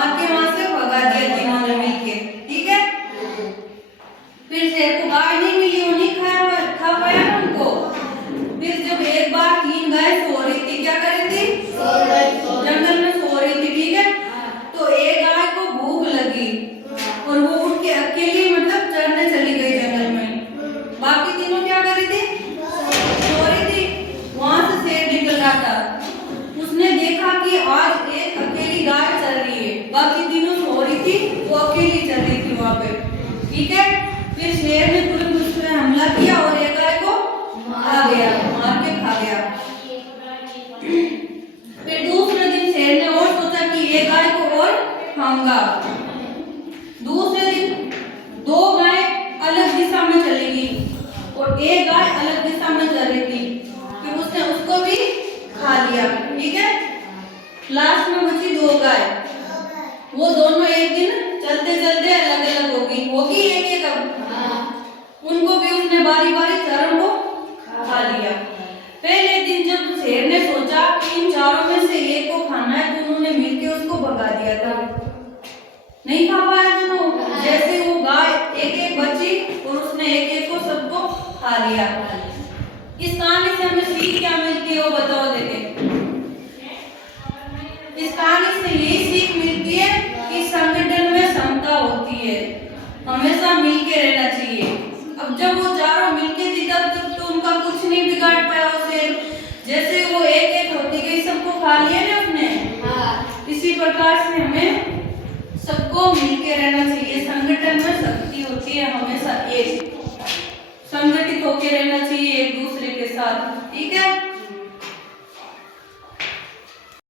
मार के वहां से भगा दिया तीनों ने मिलके। ठीक है, फिर शेर को गाय नहीं मिली, वो नहीं खा पाया ना उनको। फिर जब एक बार 3 गाय सो रही थी, क्या कर रही थी? जंगल में सो रही थी। ठीक है, तो एक गाय को भूख लगी और वो उठ के अकेली मतलब चरने चली गई जंगल में। बाकी तीनों क्या कर रही थी? सो रही थी। वहां से शेर निकल रहा था, उसने देखा कि आज एक अकेली गाय चल रही है, बाकी तीनों सो रही थी, वो अकेली चल रही थी वहां पे। ठीक है, फिर शेर ने तुरंत उस पर हमला किया और एक गाय को मार के खा गया। फिर दूसरे दिन शेर ने और सोचा कि एक गाय को और खाऊंगा। दूसरे दिन 2 गाय अलग दिशा में चली गई और एक गाय अलग दिशा में चल रही थी, फिर उसने उसको भी खा लिया। ठीक है, लास्ट में बची 2 गाय। वो दोनों एक दिन चलते चलते अलग अलग होगी एक अब उनको भी उसने बारी बारी चारों को खा लिया। पहले दिन जब शेर ने सोचा कि इन चारों में से एक को खाना है, तो उन्होंने मिलकर उसको भगा दिया था। नहीं खा पाया दोनों, जैसे वो गाय एक एक बची और उसने एक एक को सबको खा लिया। इस कहानी से हमें सीख क्या मिलती है वो बताओ देखे। इस कहानी से यही सीख मिलती है कि संगठन में समता होती है, हमेशा मिलके रहना चाहिए। अब जब वो चारों मिलके थी तब तो उनका कुछ नहीं बिगाड़ पाया उसे, जैसे वो एक एक होती गई सबको खा लिया ना उसने। इसी प्रकार से हमें सबको मिलके रहना चाहिए। संगठन में शक्ति होती है, हमेशा एक संगठित होकर रहना चाहिए एक दूसरे के साथ। ठीक है।